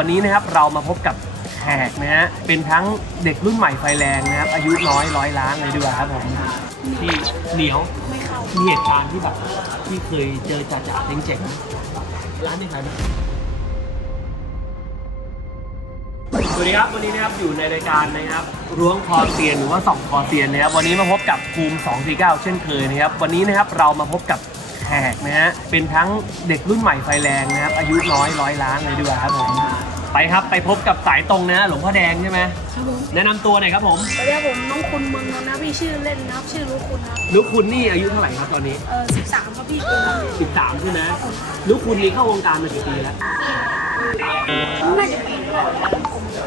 วันนี้นะครับเรามาพบกับแขกนะฮะเป็นทั้งเด็กรุ่นใหม่ไฟแรงนะครับ อายุน้อยร้อยล้านเลยดีกว่าครับผมที่เหนียวมีเหตุการณ์ที่แบบที่เคยเจอจ่าจ่าเจ๋งๆร้านนี้ใครไหมสวัสดีครับวันนี้นะครับอยู่ในรายการนะครับล้วงคอเซียนหรือว่าส่องคอเซียนนะครับวันนี้มาพบกับภูมิ249เช่นเคยนะครับวันนี้นะครับเรามาพบกับแขกนะฮะเป็นทั้งเด็กรุ่นใหม่ไฟแรงนะครับอายุน้อยร้อยล้านเลยดีกว่าครับผม ไปครับไปพบกับสายตรงนะฮะหลวงพ่อแดงใช่ไหมครับผมแนะนำตัวหน่อยครับผมสวัสดีครับผมน้องคุณเมืองนนท์นะพี่ชื่อเล่นนะครับชื่อรู้คุณครับลูกคุณนี่อายุเท่าไหร่ครับตอนนี้ เออสิบสามครับพี่เป็นครับ13ใช่ไหมลูกคุณนี่เข้าวงการมากี่ปีแล้วน่าจะเป็นด้วย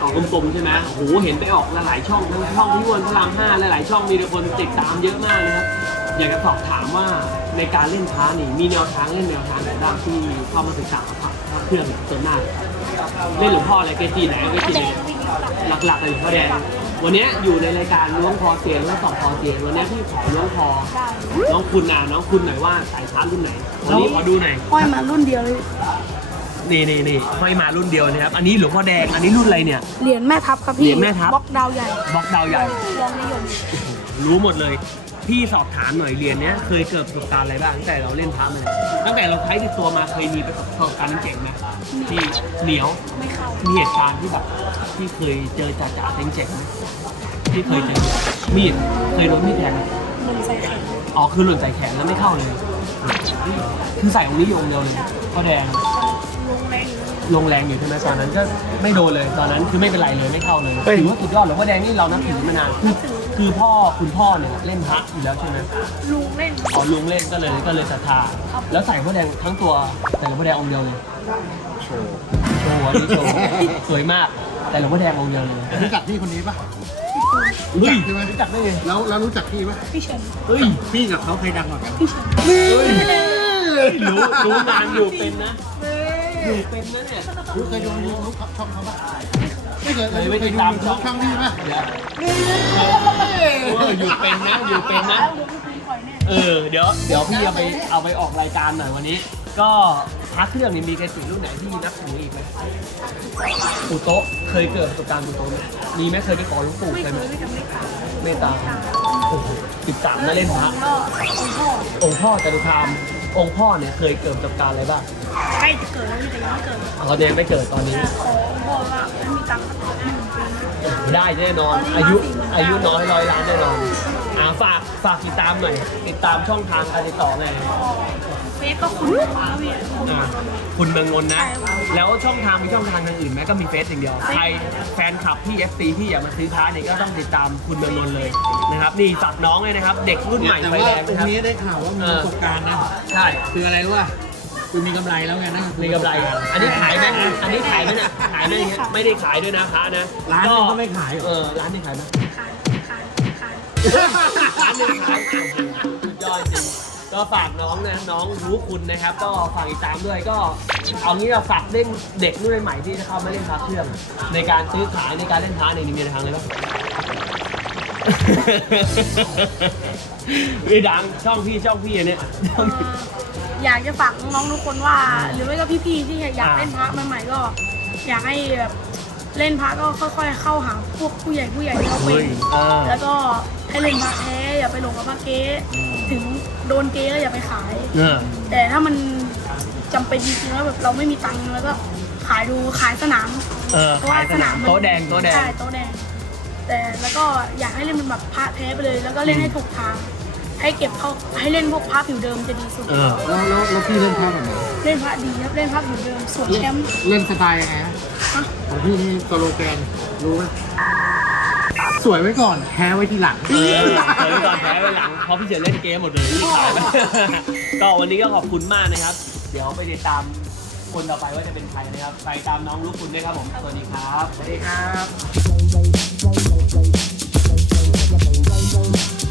ออกกลมๆใช่ไหมโอ้โหเห็นไปออกหลายๆช่องทั้งช่องที่วนพระรามห้าหลายๆช่องมีแต่คนติดตามเยอะมากนะครับอยากจะสอบถามว่าในการเล่นพระนี่มีแนวทางเล่นแนวทางไหนบ้างที่เข้ามาศึกษาพระพระเครื่องส่วนหน้า เล่นหลวงพ่ออะไรเกจิไหนเกจิไหนหลักๆเลยหลวงพ่อแดงวันนี้อยู่ในรายการล้วงคอเสียนและสองคอเสียนวันนี้พี่ขอล้วงคอได้น้องคุณน่ะน้องคุณหน่อยว่าสายพระรุ่นไหนวันนี้ขอดูหน่อยห้อยมารุ่นเดียวเลยนี่นี่นี่ห้อยมารุ่นเดียวนะครับอันนี้หลวงพ่อแดงอันนี้รุ่นอะไรเนี่ยเหรียญแม่ทัพครับพี่เหรียญแม่ทัพบล็อกดาวใหญ่บล็อกดาวใหญ่ลองนิยมรู้หมดเลย พี่สอบถามหน่อยเรียนเนี้ยเคยเกิดประสบการณ์อะไรบ้างตั้งแต่เราเล่นพระมาเนี่ยตั้งแต่เราใช้ติดตัวมาเคยมีประสบการณ์เจ๋งไหมที่เหนียวไม่เข้ามีเหตุการณ์ที่แบบที่เคยเจอจ่าจ่าๆเจ๋งๆไหมที่เคยเจอมีดเคยโดนมีดแทงไหมเงินใส่แขน อ๋อคือหล่นใส่แขนแล้วไม่เข้าเลยคือใส่องค์นี้องค์เดียวเลยก็แดงลงแรงอยู่เลยลงแรงอยู่ใช่ไหมตอนนั้นก็ไม่โดนเลยตอนนั้นคือไม่เป็นไรเลยไม่เข้าเลยถือว่าสุดยอดหลวงพ่อแดงนี่เรานับถือมานานคือคือพ่อคุณพ่อเนี่ยเล่นพระอยู่แล้วใช่ไหมลุงเล่นอ๋อลุงเล่นก็เลยก็เลยศรัทธาแล้วใส่หลวงพ่อแดงทั้งตัวแต่หลวงพ่อแดงองค์เดียวเลยโชว์โชว์อันนี้โชว์สวยมากแต่หลวงพ่อแดงองค์เดียวเลย รู้จักพี่คนนี้ปะ เฮ้ยใช่ไหมรู้จักได้ไงแล้วแล้วรู้จักพี่ปะพี่เฉินเฮ้ยพี่กับเขาเคยดังกว่ากันพี่เฉินรู้รู้งานอยู่เป็นนะอยู่เป็นนะเนี่ยรู้เคยดูยูทูบช่องเขาปะไม่เคยเคยไม่เคติยดดูตามยูทูบช่องพี่ปะเดี๋ยวเอออยู่เป็นนะอยู่เป็นนะ เออเดี๋ยวเดี๋ยวพี่เอาไปเอาไปออกรายการหน่อยวันนี้ ก็พระเครื่องนี่มีเกจิรุ่นไหนที่นับถืออีกไหมปู่โต๊ะเคยเกิดประสบการณ์ปู่โต๊ะไหมมีไหมเคยไปขอหลวงปู่ไม่เคยเคไหมยไม่ทำไม่ตามเมตตาโอ้โหสิบสามนะเล่นพระก็องค์พ่อองค์พ่อจตุคามองค์พ่อเนี่ยเคยเกิดประสบการณ์อะไรบ้างใกล้จะเกิดแล้วพี่แต่ยังไม่เกิดเขาเดนไม่เกิดตอนนี้แต่ขอองค์พ่อว่าไม่มีตังค์สักหนึ่งปีได้แน่นอนอายุอายุน้อยร้อยล้านแน่นอนอ่า ฝากฝากติดตามหน่อย ติดตามช่องทางการติดต่อไงเฟซก็คุณมาพี่คุณอ่าคุณเมืองนนท์นะ แล้วช่องทางมีช่องทางอื่นไหมก็มีเฟซอย่างเดียว ใครแฟนคลับพี่ FC ที่อยากมาซื้อพาร์เนี่ยก็ต้องติดตามคุณเมืองนนท์เลยนะครับ นี่ฝากน้องเลยนะครับ เด็กรุ่นใหม่แต่ไฟว่าแรงตรงนะครับ นี้ได้ข่าวว่ามีประสบการณ์นะ ใช่ คืออะไรรู้ป่ะคือมีกำไรแล้วไงนะมีกำไร อันนี้ขายไหมอันนี้ขายไหมเนี่ยขายไหมเนี่ยไม่ได้ขายด้วยนะพระนะร้านนึงก็ไม่ขายเหรเอออร้านนี้ขายไหม ขายขายขาย ร้านหนึ่งขายสุดยอดจริงก็ฝากน้องนะน้องรู้คุณนะครับ ก็ฝากติดตามด้วยก็เอางี้เราฝากเล่นเด็กรุ่นใหม่ที่จะเข้ามาเล่นพาเครื่อง ในการซื้อขายในการเล่นพาเนี่ยมีแนวทางอะไรบ้างพี่ดังช่องพี่ช่องพี่อันเนี้ยเอ่ออยากจะฝากน้องๆทุกคนว่า หรือไม่ก็พี่ๆที่อยากเล่นพระใหม่ๆก็ อยากให้แบบเล่นพระก็ค่อย ๆ เข้าหาพวกผู้ใหญ่ผู้ใหญ่ที่เขาเป็นเออแล้วก็ ให้เล่นพระแท้อย่าไปหลงกับพระเก๊ถึงโดนเก๊ก็อย่าไปขาย เออแต่ถ้ามันจำเป็นจริงๆแล้วแบบเราไม่มีตังค์แล้วก็ขายดูขายสนาม เออเพราะว่าสนามมันโต๊ะแดงโต๊ะแดง ใช่โต๊ะแดง แต่แล้วก็อยากให้เล่นเป็นแบบพระแท้ไปเลย แล้วก็เล่นให้ถูกทาง ให้เก็บเข้าให้เล่นพวกพระผิวเดิมจะดีสุด เออ แล้วแล้วแล้วพี่เล่นภาพแบบไหนเล่นพระดีครับเล่นพระผิวเดิมสวนแชมป์เล่นสไตล์ยังไงฮะฮะของพี่นี่สโลแกนรู้ไหม สวยไว้ก่อนแพ้ไว้ทีหลัง เออเจอก่อนแพ้ไว้หลังเพราะพี่เฉยเล่นเกมหมดเลยก็วันนี้ก็ขอบคุณมากนะครับ เดี๋ยวไปติดตามคนต่อไปว่าจะเป็นใครนะครับไปตามน้องลูกคุณด้วยครับผมสวัสดีครับ สวัสดีครับ Thank.